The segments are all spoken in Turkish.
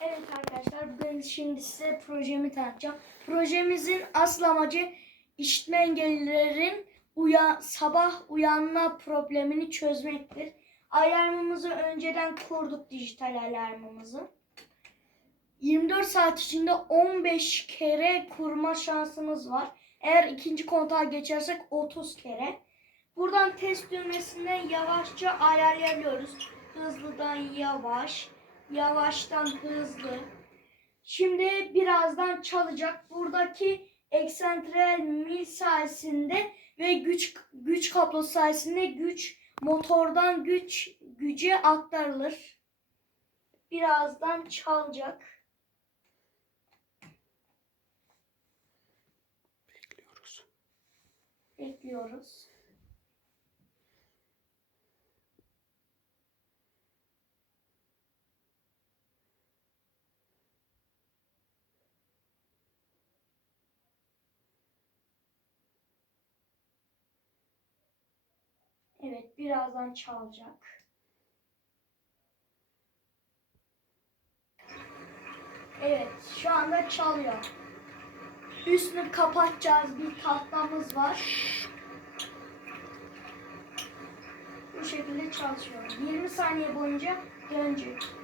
Evet arkadaşlar ben şimdi size projemi tanıtacağım. Projemizin asıl amacı işitme engellilerin uya, sabah uyanma problemini çözmektir. Alarmımızı önceden kurduk dijital alarmımızı. 24 saat içinde 15 kere kurma şansımız var. Eğer ikinci kontağa geçersek 30 kere. Buradan test düğmesinden yavaşça ayarlayabiliyoruz. Hızlıdan yavaş, yavaştan hızlı. Şimdi birazdan çalacak. Buradaki eksentrel mil sayesinde ve güç güç kablosu sayesinde güç motordan güç güce aktarılır. Birazdan çalacak. Bekliyoruz. Bekliyoruz. Evet, birazdan çalacak. Evet, şu anda çalıyor. Üstünü kapatacağız. Bir tahtamız var. Bu şekilde çalışıyor. 20 saniye boyunca dönecek.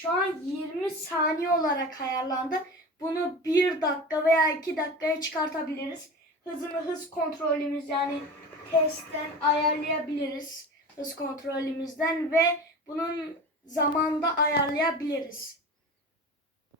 Şu an 20 saniye olarak ayarlandı. Bunu 1 dakika veya 2 dakikaya çıkartabiliriz. Hızını hız kontrolümüz yani testten ayarlayabiliriz. Hız kontrolümüzden ve bunun zamanda ayarlayabiliriz.